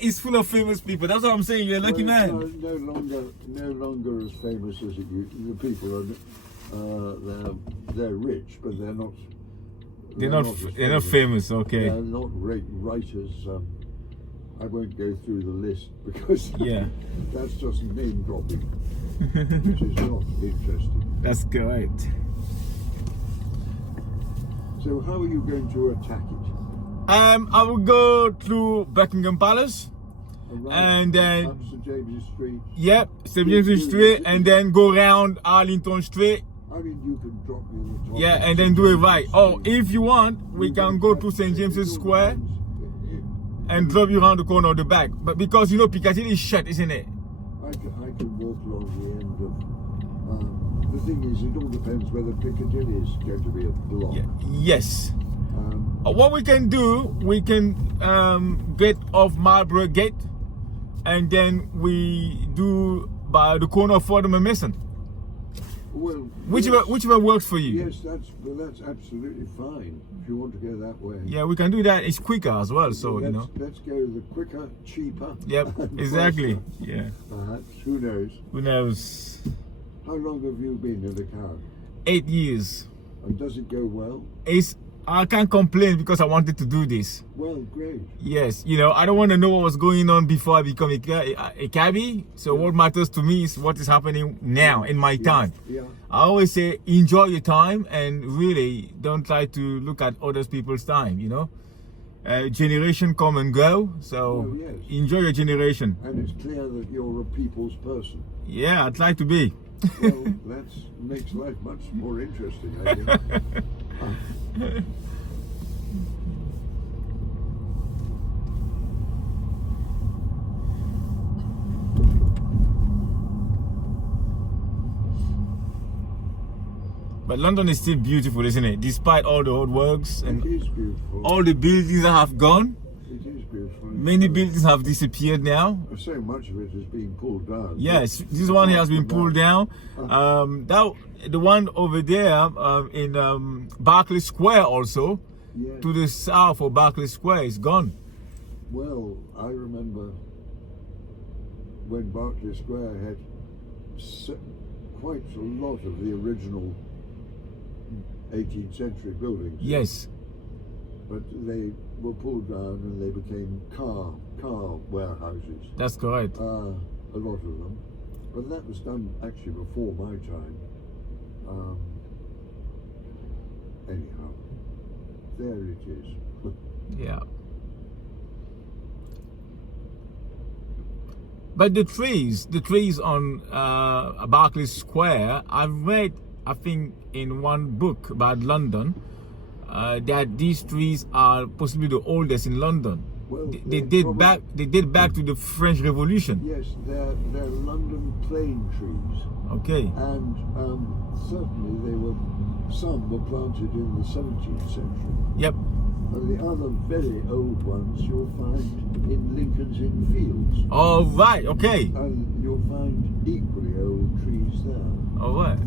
is full of famous people. That's what I'm saying. You're a lucky man. No longer as famous as it used. The people are, they're rich, but they're not. They're not famous. Okay. They're not writers. I won't go through the list because that's just name dropping, which is not interesting. That's correct. So how are you going to attack it? I will go through Buckingham Palace, and then up St James's Street. Yep, St James's Street, and then go around Arlington Street. I mean, you can drop me on the top. Yeah, and then do it right. Oh, if you want, we can go to St James's Square and drop you around the corner of the back. But because you know Piccadilly is shut, isn't it? I can walk along the end of. The thing is, it all depends whether Piccadilly is going to be a block. Yes. What we can do, we can get off Marlborough Gate, and then we do by the corner of Fordham and Mason. Well, whichever works for you. Yes, that's absolutely fine if you want to go that way. Yeah, we can do that. It's quicker as well, so you know. Let's go the quicker, cheaper. Yep, exactly. Faster. Yeah. Perhaps. Who knows? Who knows? How long have you been in the car? 8 years. And does it go well? I can't complain because I wanted to do this. Well, great. Yes, you know, I don't want to know what was going on before I become a cabbie. So what matters to me is what is happening now in my time. Yeah. I always say enjoy your time and really don't try to look at other people's time, you know. Generation come and go, so enjoy your generation. And it's clear that you're a people's person. Yeah, I try to be. Well, that makes life much more interesting, I think. But London is still beautiful, isn't it? Despite all the hard works and it is beautiful. All the buildings that have gone. It is beautiful. Many buildings have disappeared now. So much of it is being pulled down. Yes, this one has been pulled down. The one over there in Berkeley Square also, to the south of Berkeley Square, is gone. Well, I remember when Berkeley Square had quite a lot of the original 18th century buildings. Yes. But they were pulled down and they became car warehouses. That's correct. A lot of them. But that was done actually before my time. Anyhow, there it is. Yeah. But the trees on Berkeley Square, I've read, I think, in one book about London, that these trees are possibly the oldest in London. Well, they date back to the French Revolution. Yes, they're London plane trees. Okay. And certainly some were planted in the 17th century. Yep. And the other very old ones you'll find in Lincoln's Inn Fields. Oh, right, okay. And you'll find equally old trees there. All right.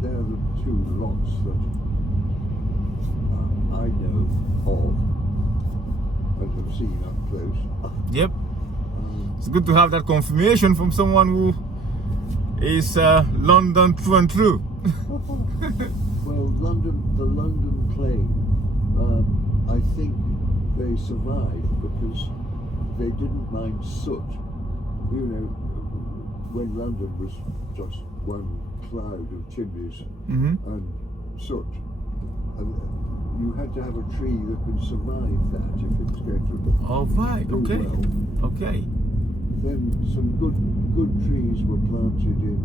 They're the two lots that I know of and have seen up close. Yep. It's good to have that confirmation from someone who is London through and through. Well, the London plane, I think they survived because they didn't mind soot. You know, when London was just one cloud of chimneys and soot, and you had to have a tree that could survive that if it was going to. All right. Okay. Well. Okay. Then some good trees were planted in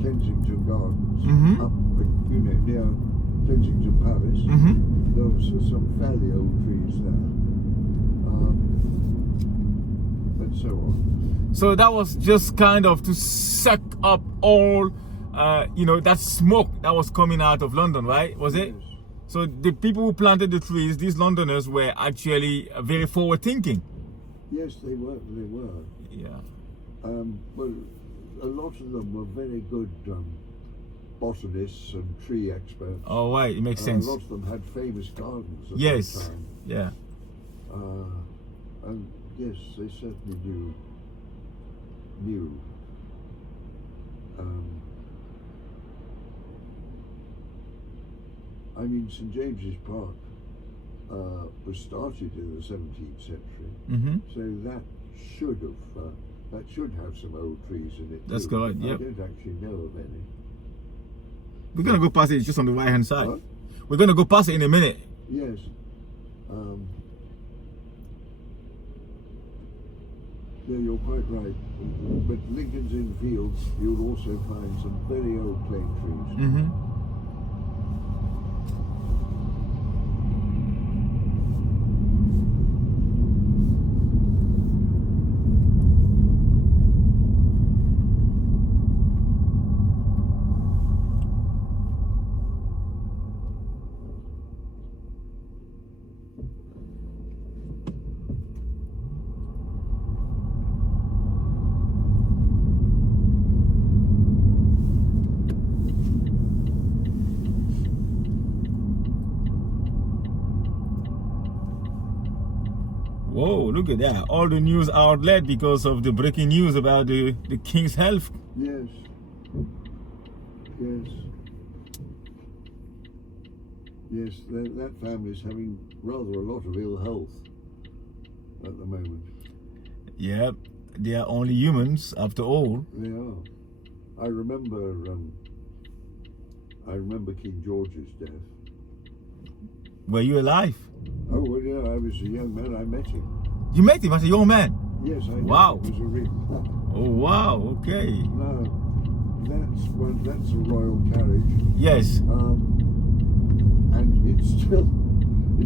Kensington Gardens, up, you know, near Kensington Palace. There was some fairly old trees there, and so on. So that was just kind of to suck up all, you know, that smoke that was coming out of London, right? Was it? Yes. So the people who planted the trees, these Londoners, were actually very forward-thinking. Yes, they were. Yeah. Well, a lot of them were very good botanists and tree experts. Oh, right, it makes sense. A lot of them had famous gardens at yes. that time. Yeah. And Yes, they certainly knew. I mean, St James's Park was started in the 17th century, so that should have some old trees in it. That's too. correct. Yep. I don't actually know of any. We're gonna go past it. It's just on the right hand side. What? We're gonna go past it in a minute. Yes. Yeah, you're quite right. But Lincoln's Inn Fields, you'll also find some very old plane trees. Whoa, look at that. All the news outlet because of the breaking news about the king's health. Yes. Yes. Yes, that family's having rather a lot of ill health at the moment. Yep, they are only humans after all. They are. I remember King George's death. Were you alive? Oh, well, yeah, I was a young man. I met him. You met him as a young man? Yes, I Wow. It was a real... Oh, wow, okay. No, that's a royal carriage. Yes. And it's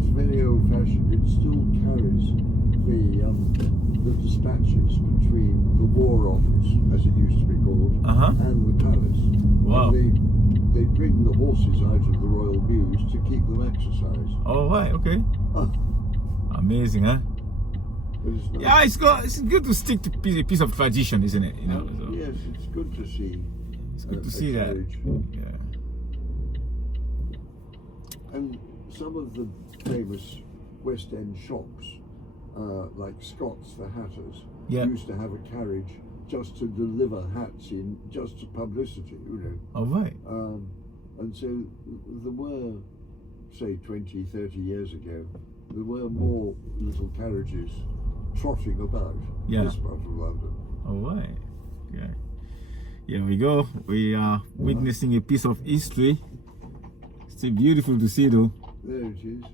very old-fashioned. It still carries the dispatches between the War Office, as it used to be called, and the palace. Wow. And they bring the horses out of the Royal Mews to keep them exercised. Oh, right, okay. Amazing, huh? It's nice. Yeah, it's good to stick to a piece of tradition, isn't it? You know. So Yes, it's good to see. it's good to see that. carriage. Yeah. And some of the famous West End shops, like Scott's the Hatters, used to have a carriage just to deliver hats in, just to publicity, you know. All right. And so there were, say 20, 30 years ago, there were more little carriages trotting about this part of London. All right. Yeah. Here we go. We are witnessing a piece of history. It's beautiful to see, though. There it is.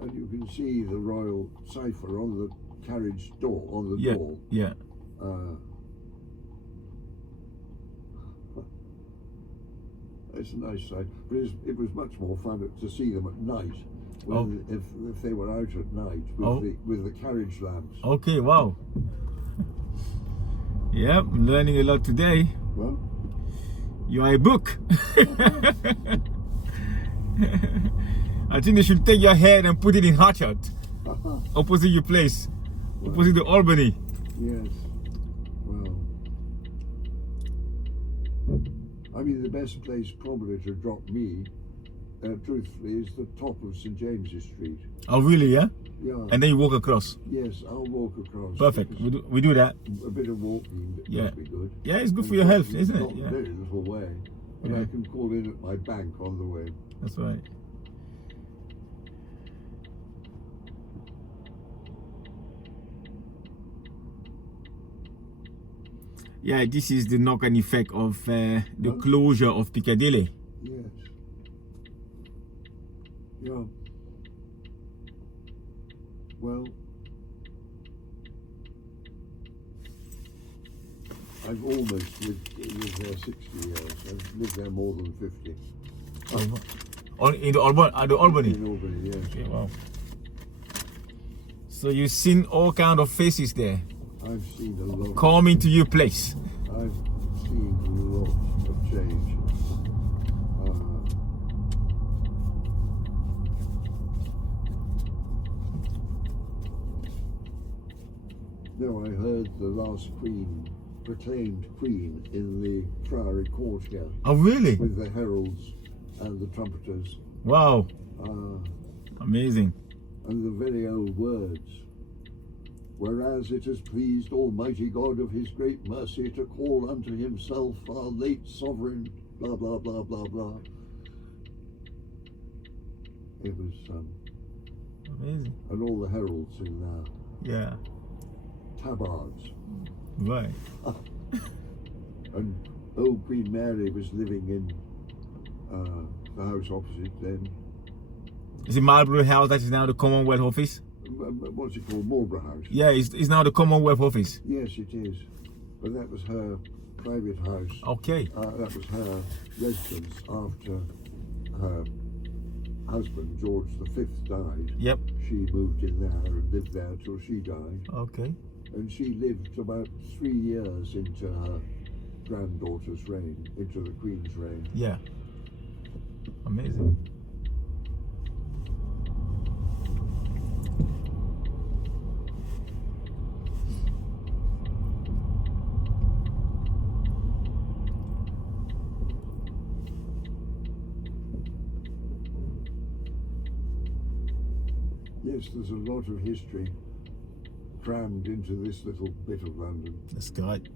And you can see the royal cipher on the carriage door, on the door. Yeah. It's a nice sight, but it was much more fun to see them at night, if they were out at night with the carriage lamps. Okay, wow. Yep, I'm learning a lot today. Well, you are a book. I think they should take your head and put it in Harchard, opposite your place, opposite the Albany. Yes. Well, I mean, the best place probably to drop me, truthfully, is the top of St James's Street. Oh, really? Yeah. Yeah. And then you walk across. Yes, I'll walk across. Perfect. We do that. A bit of walking would be good. Yeah, it's good for your health, isn't it? Not a very little way, and I can call in at my bank on the way. That's right. Yeah, this is the knock-on effect of the closure of Piccadilly. Yes. Yeah. Well, I've almost lived there 60 years. I've lived there more than 50. In the Albany? In Albany, yes. Okay, wow. So you've seen all kind of faces there. I've seen a lot. Coming to your place. I've seen a lot of change. No, I heard the last proclaimed queen in the Priory Court here. Oh, really? With the heralds and the trumpeters. Wow. Amazing. And the very old words. Whereas it has pleased Almighty God of his great mercy to call unto himself our late sovereign, blah, blah, blah, blah, blah. It was, Amazing. and all the heralds in Yeah. tabards. Right. And old Queen Mary was living in the house opposite then. Is it Marlborough House that is now the Commonwealth Office? What's it called? Marlborough House. Yeah, it's now the Commonwealth Office. Yes, it is. But that was her private house. Okay. That was her residence after her husband, George V, died. Yep. She moved in there and lived there till she died. Okay. And she lived about 3 years into her granddaughter's reign, into the Queen's reign. Yeah. Amazing. Yes, there's a lot of history crammed into this little bit of London. That's good.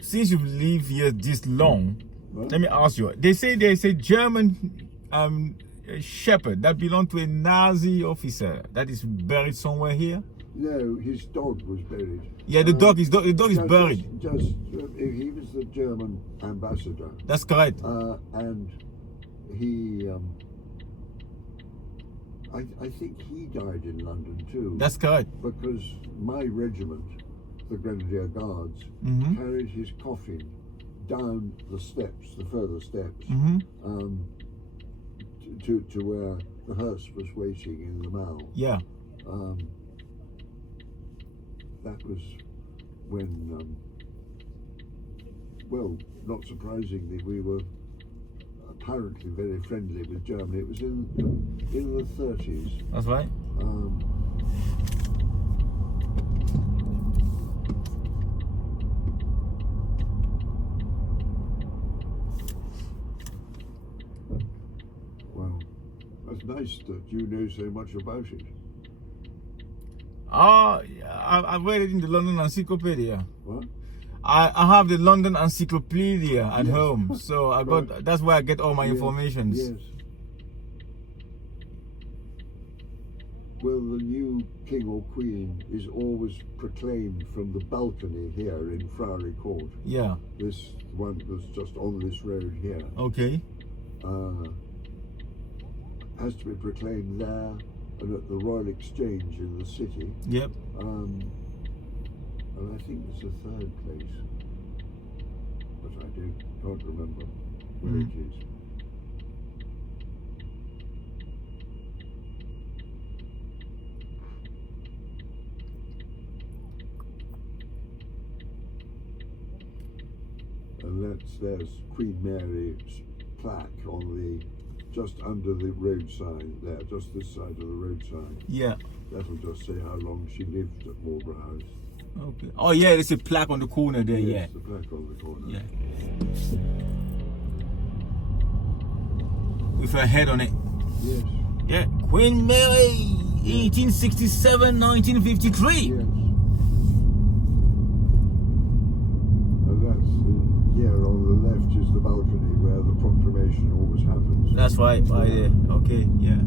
Since you've lived here this long, Huh? let me ask you. They say there's a German shepherd that belonged to a Nazi officer that is buried somewhere here. No, his dog was buried. Yeah, the dog is buried. He was the German ambassador, That's correct. and he, I think he died in London too. That's correct. Because my regiment, the Grenadier Guards, Mhm. carried his coffin down the steps, the further steps, Mhm. to where the hearse was waiting in the Mall. Yeah. That was when, well, not surprisingly, we were apparently very friendly with Germany. It was in the 30s. That's right. Well, that's nice that you know so much about it. I read it in the London Encyclopedia. What? I have the London Encyclopedia at Yes. home, so I got Right. that's where I get all my informations. Yes. Well, the new king or queen is always proclaimed from the balcony here in Friary Court. Yeah. This one that's just on this road here. Okay. Has to be proclaimed there and at the Royal Exchange in the city. Yep. And I think there's a third place, but I can't remember where it is. And there's Queen Mary's plaque on the, just under the roadside there, just this side of the roadside. Yeah. That'll just say how long she lived at Marlborough House. Okay. Oh yeah, there's a plaque on the corner there. Yes, the plaque on the corner. Yeah. With her head on it. Yes. Yeah. Queen Mary, 1867, 1953. Yes. And that's here on the left is the balcony where the proclamation always happens. That's right. Right there. Okay. Yeah.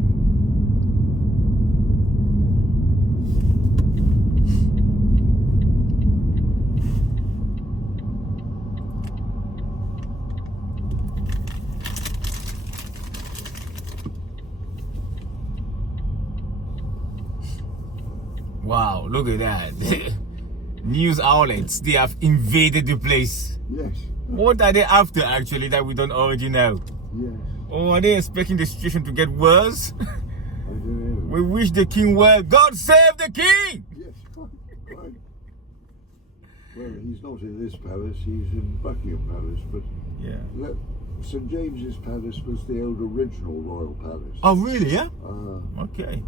Wow, look at that. News outlets, they have invaded the place. Yes. What are they after actually that we don't already know? Yes. Or are they expecting the situation to get worse? I don't know. We wish the king well. God save the king! Yes. Right. Well, he's not in this palace, he's in Buckingham Palace, but Yeah. St James's Palace was the old original royal palace. Oh, really? Yeah? Uh, Okay.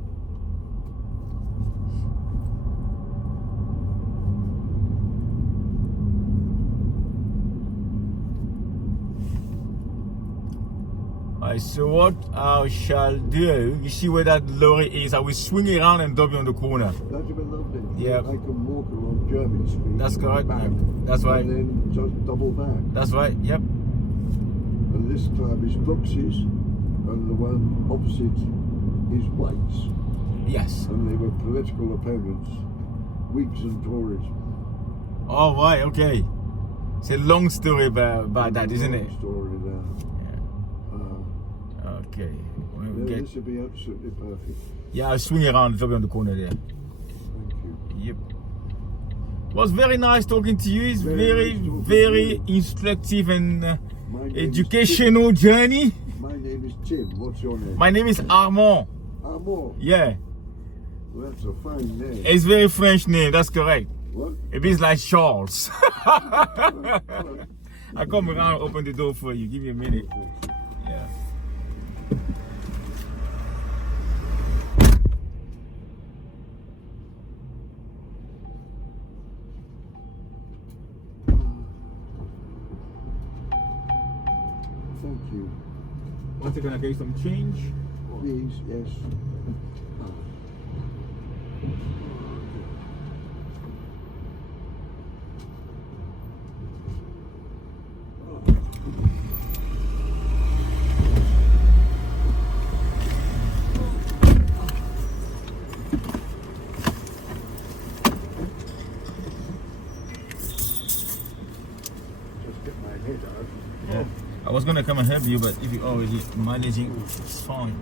Alright, so what I shall do, you see where that lorry is, I will swing it around and dump you on the corner. That would be lovely. Yeah. I can walk along Jermyn Street. That's correct. Back, That's right. And then just double back. That's right, yep. And this club is Brooks's, and the one opposite is White's. Yes. And they were political opponents, Whigs and Tories. All right, okay. It's a long story about that, isn't it? Long story there. Okay. When we No, get, this would be absolutely perfect. yeah, I'll swing it around and drop you on the corner there. Thank you. Yep. It was very nice talking to you. It's Very nice talking very to you. instructive and My name is educational journey. Tim. My name is Tim. What's your name? My name is Armand. Armand. Yeah. Well, that's a fine name. It's very French name, that's correct. What? It means like Charles. I come around and open the door for you. Give me a minute. Yeah. Thank you. Once again, I get you some change. Please, yes. Just get my head out. Yeah. I was gonna come and help you, but if you're already managing, it's fine.